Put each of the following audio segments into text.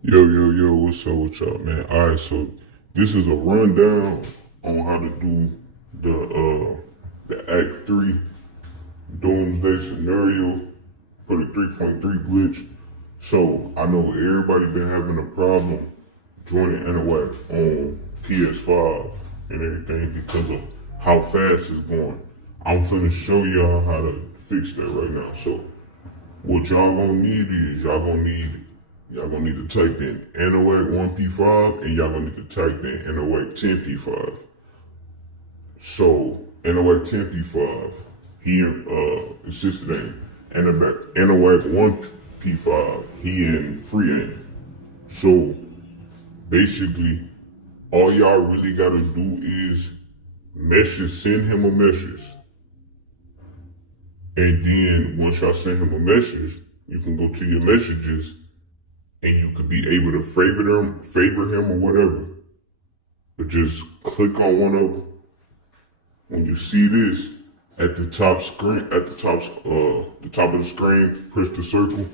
Yo, what's up with y'all, man? Alright, so this is a rundown on how to do the Act 3 doomsday scenario for the 3.3 glitch. So I know everybody been having a problem joining anawack on ps5 and everything because of how fast it's going. I'm finna show y'all how to fix that right now. So what y'all gonna need is y'all gonna need to type in anawack1p5 and y'all gonna need to type in anawack10p5. So anawack10p5, he his sister name anawack1p5, he in free aim. So basically all y'all really gotta do is send him a message. And then once y'all send him a message, you can go to your messages and you could be able to favor him or whatever. But just click on one of them. When you see this at the top screen, the top of the screen, press the circle,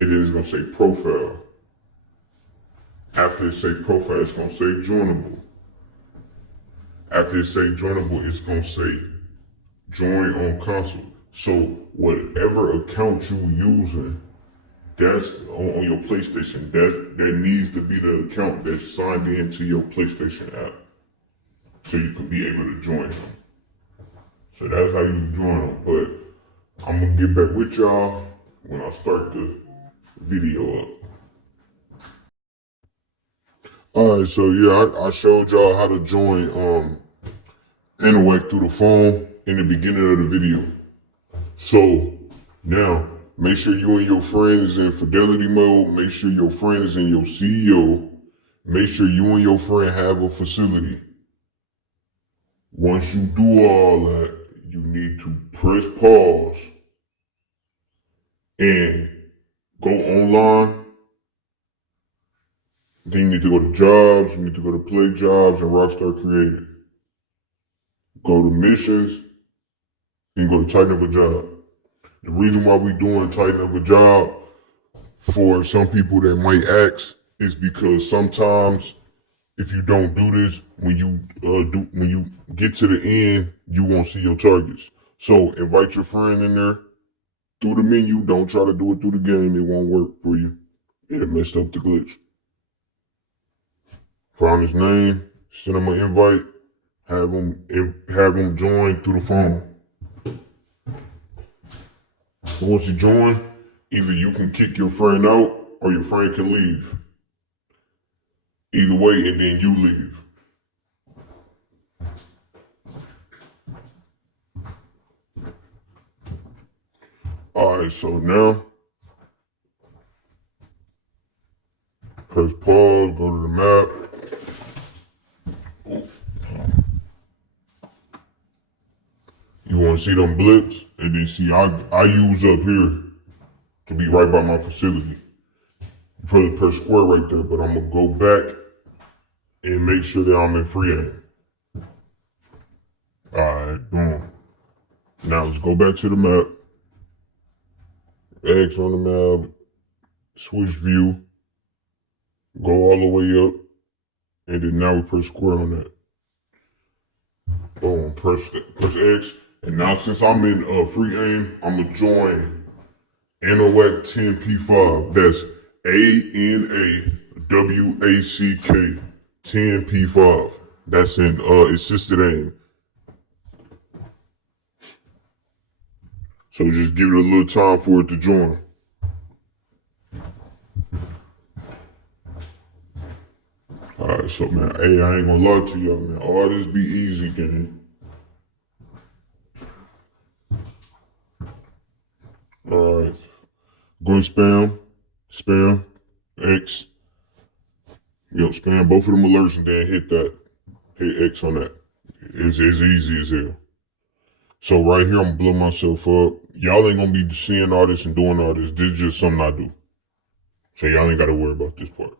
and then it's gonna say profile. After it say profile, it's gonna say joinable. After it say joinable, it's gonna say join on console. So whatever account you using, that's on your PlayStation. That needs to be the account that's signed into your PlayStation app, so you can be able to join them. So that's how you join them. But I'm gonna get back with y'all when I start the video up. All right, so yeah, I showed y'all how to join anawack through the phone in the beginning of the video. So now, make sure you and your friend is in fidelity mode. Make sure your friend is in your CEO. Make sure you and your friend have a facility. Once you do all that, you need to press pause and go online. Then you need to go to jobs. You need to go to play jobs and Rockstar Creative. Go to missions and go to tighten up a job. The reason why we doing tighten up a job for some people that might ask is because sometimes if you don't do this, when you get to the end, you won't see your targets. So invite your friend in there through the menu. Don't try to do it through the game. It won't work for you. It'll mess up the glitch. Find his name, send him an invite, have him join through the phone. Once you join, either you can kick your friend out or your friend can leave. Either way, and then you leave. Alright, so now, press pause, go to the map. You want to see them blips? And then see, I use up here to be right by my facility. You probably press square right there, but I'm going to go back and make sure that I'm in free aim. Alright, boom. Now let's go back to the map. X on the map, switch view, go all the way up, and then now we press square on that. Boom, press X, and now since I'm in free aim, I'm gonna join anawack10p5. That's anawack 10p5. That's in assisted aim. So just give it a little time for it to join. Alright, so man, hey, I ain't gonna lie to y'all, man. All this be easy, gang. Alright. Go and spam, X. Spam both of them alerts and then hit X on that. It's easy as hell. So right here, I'm gonna blow myself up. Y'all ain't gonna be seeing all this and doing all this. This is just something I do. So y'all ain't gotta worry about this part.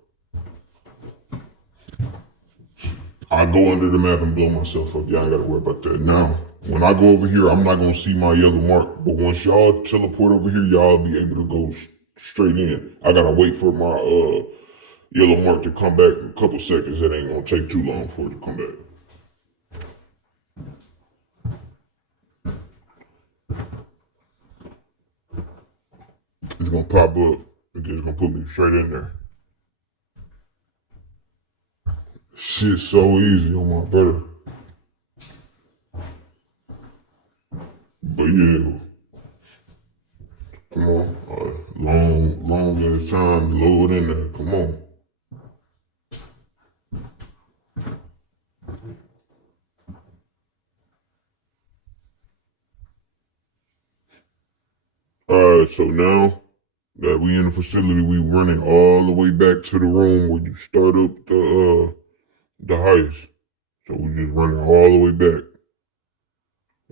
I go under the map and blow myself up. Y'all ain't gotta worry about that. Now, when I go over here, I'm not gonna see my yellow mark. But once y'all teleport over here, y'all be able to go straight in. I gotta wait for my yellow mark to come back in a couple seconds. It ain't gonna take too long for it to come back. It's gonna pop up and then it's gonna put me straight in there. Shit's so easy on my brother. But yeah, come on. Long ass time to load in there. Come on. Alright, so now that we in the facility, we running all the way back to the room where you start up the heist. So we just running all the way back.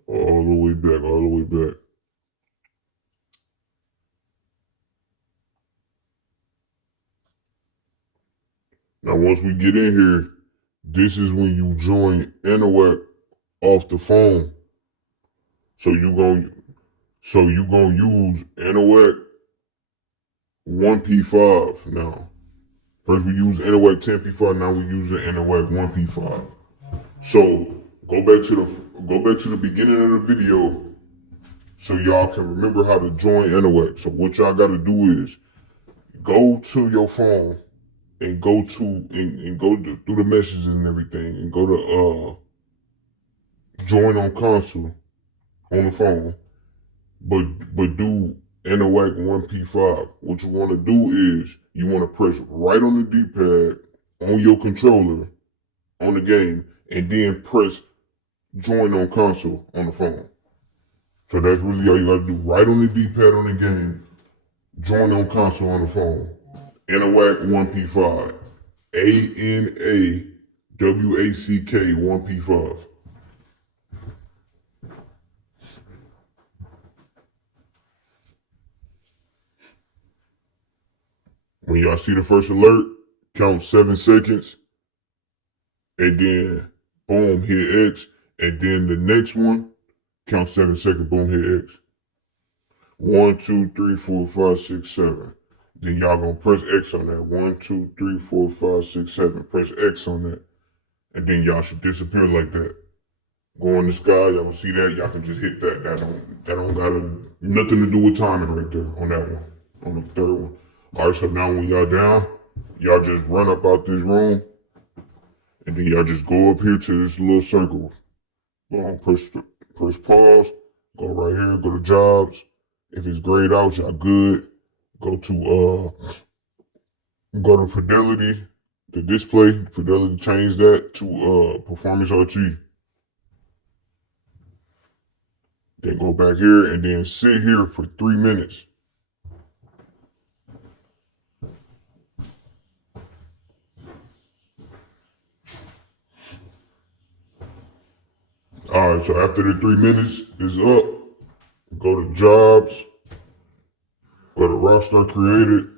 All the way back, all the way back. Now once we get in here, this is when you join Anawack off the phone. So you gonna use anawack1p5 now. First we use anawack10p5, now we use anawack1p5. So go back to the beginning of the video so y'all can remember how to join Anawack. So what y'all gotta do is go to your phone and go through the messages and everything and go to join on console on the phone. But do anawack1p5. What you want to do is you want to press right on the D-pad on your controller on the game and then press join on console on the phone. So that's really all you gotta do. Right on the D-pad on the game, join on console on the phone. anawack1p5. anawack1p5. When y'all see the first alert, count 7 seconds, and then boom, hit X, and then the next one, count 7 seconds, boom, hit X. 1, 2, 3, 4, 5, 6, 7. Then y'all gonna press X on that. 1, 2, 3, 4, 5, 6, 7. Press X on that. And then y'all should disappear like that. Go in the sky, y'all can see that, y'all can just hit that. That don't got nothing to do with timing right there on that one. On the third one. Alright, so now when y'all down, y'all just run up out this room. And then y'all just go up here to this little circle. Boom, press pause. Go right here, go to jobs. If it's grayed out, y'all good. Go to fidelity, the display. Fidelity, change that to performance RT. Then go back here and then sit here for 3 minutes. Alright, so after the 3 minutes is up, go to jobs, go to Rockstar Created.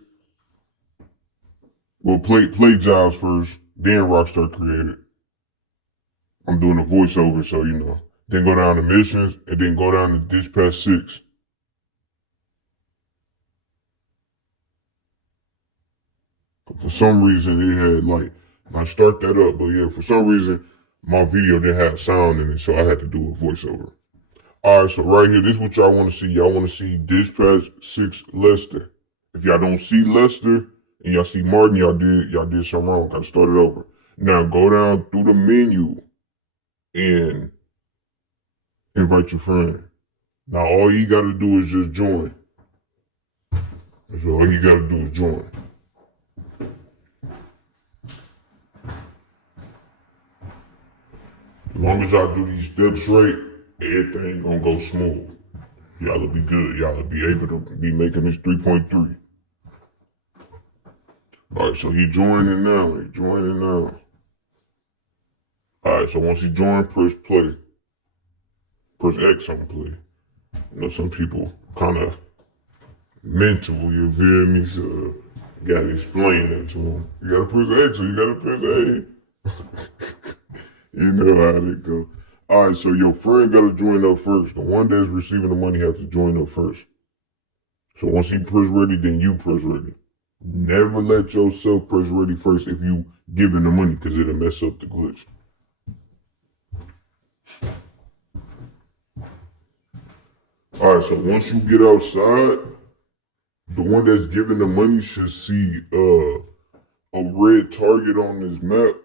Well, play jobs first, then Rockstar Created. I'm doing a voiceover, so you know. Then go down to missions, and then go down to Dispatch 6. For some reason, it had I start that up, but yeah, for some reason, my video didn't have sound in it, so I had to do a voiceover. Alright, so right here, this is what y'all want to see. Y'all want to see Dispatch 6 Lester. If y'all don't see Lester, and y'all see Martin, y'all did something wrong. Gotta start it over. Now go down through the menu and invite your friend. Now all you gotta do is just join. So all you gotta do is join. As long as y'all do these steps right, everything gonna go smooth. Y'all'll be good. Y'all'll be able to be making this 3.3. Alright, so he joining now. Alright, so once he joined, press play. Press X on play. You know, some people kind of mental, you feel me? So gotta explain that to them. You gotta press X or you gotta press A. You know how they go. Alright, so your friend gotta join up first. The one that's receiving the money has to join up first. So once he press ready, then you press ready. Never let yourself press ready first if you giving the money, because it'll mess up the glitch. All right, so once you get outside, the one that's giving the money should see a red target on his map,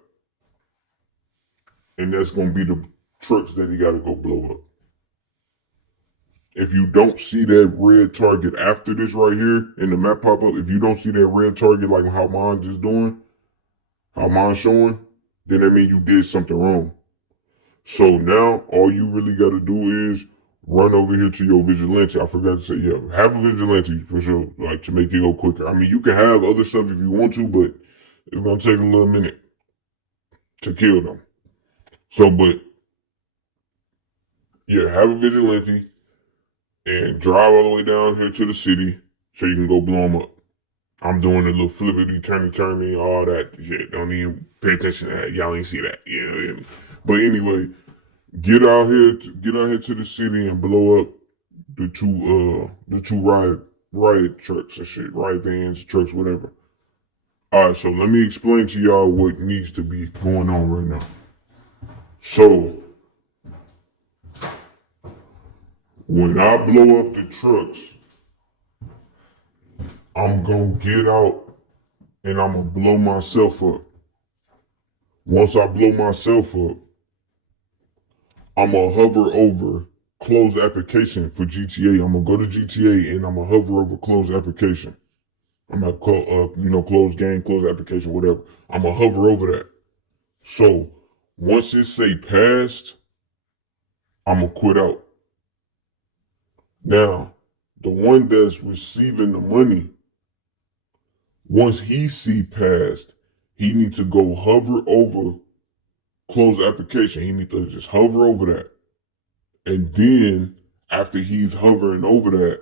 and that's gonna be the trucks that he gotta go blow up. If you don't see that red target after this right here in the map pop up, if you don't see that red target like how mine just doing, how mine's showing, then that means you did something wrong. So now all you really gotta do is run over here to your vigilante. I forgot to say, yeah, have a vigilante for sure, like to make it go quicker. I mean, you can have other stuff if you want to, but it's gonna take a little minute to kill them. So, but yeah, have a vigilante and drive all the way down here to the city so you can go blow them up. I'm doing a little flippity, turny, all that shit. Don't even pay attention to that. Y'all ain't see that. Yeah. But anyway, get out here to the city and blow up the two riot trucks and shit, riot vans, trucks, whatever. All right, so let me explain to y'all what needs to be going on right now. So when I blow up the trucks, I'm gonna get out and I'm gonna blow myself up. Once I blow myself up, I'm gonna hover over close application for GTA. I'm gonna go to GTA and I'm gonna hover over close application. I'm gonna call close game, close application, whatever. I'm gonna hover over that. So once it say passed, I'm gonna quit out. Now, the one that's receiving the money, once he see passed, he need to go hover over close application. He need to just hover over that. And then after he's hovering over that,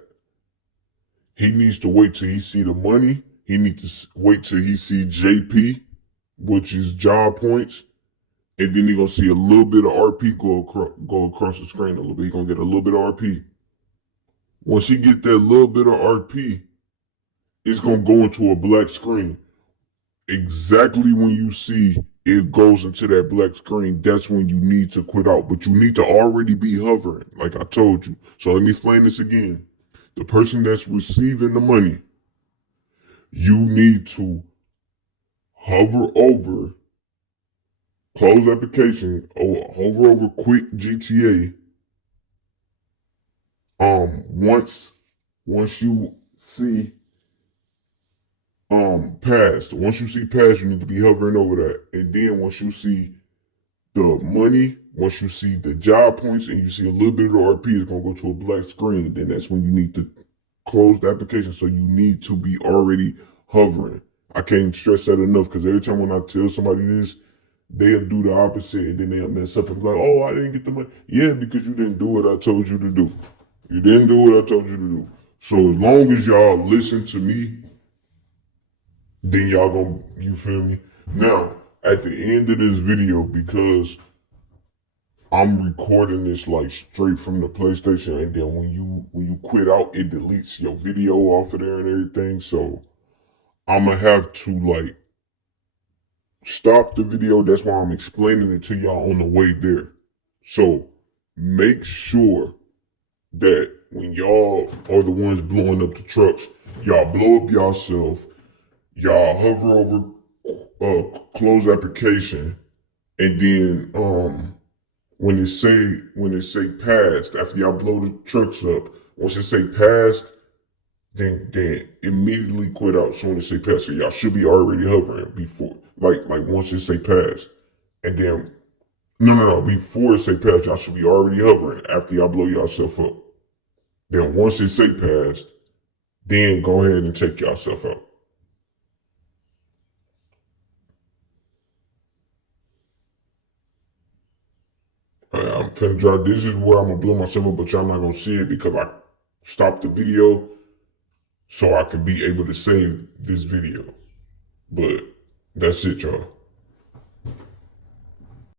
he needs to wait till he see the money. He needs to wait till he see JP, which is job points. And then he gonna see a little bit of RP go across the screen a little bit. He gonna get a little bit of RP. Once he get that little bit of RP, it's gonna go into a black screen. Exactly when you see it goes into that black screen, that's when you need to quit out. But you need to already be hovering, like I told you. So let me explain this again. The person that's receiving the money, you need to hover over close application or hover over quick GTA. Once you see passed, once you see passed, you need to be hovering over that. And then once you see the money, once you see the job points and you see a little bit of the RP, it's gonna go to a black screen. Then that's when you need to close the application. So you need to be already hovering. I can't stress that enough because every time when I tell somebody this, they'll do the opposite and then they'll mess up and be like, oh, I didn't get the money. Yeah, because you didn't do what I told you to do. You didn't do what I told you to do. So as long as y'all listen to me, then y'all gonna, you feel me? Now, at the end of this video, because I'm recording this like straight from the PlayStation, and then when you quit out, it deletes your video off of there and everything. So I'm gonna have to like stop the video. That's why I'm explaining it to y'all on the way there. So make sure that when y'all are the ones blowing up the trucks, y'all blow up yourself. Y'all hover over close application, and then when it say passed, after y'all blow the trucks up, once it say passed, then immediately quit out. So when it say passed, so y'all should be already hovering before, like once it say passed, and then no, before it say passed, y'all should be already hovering after y'all blow yourself up. Then once it say passed, then go ahead and take yourself out. I'm finna drive. This is where I'm gonna blow myself up, but y'all not gonna see it because I stopped the video so I could be able to save this video. But that's it, y'all.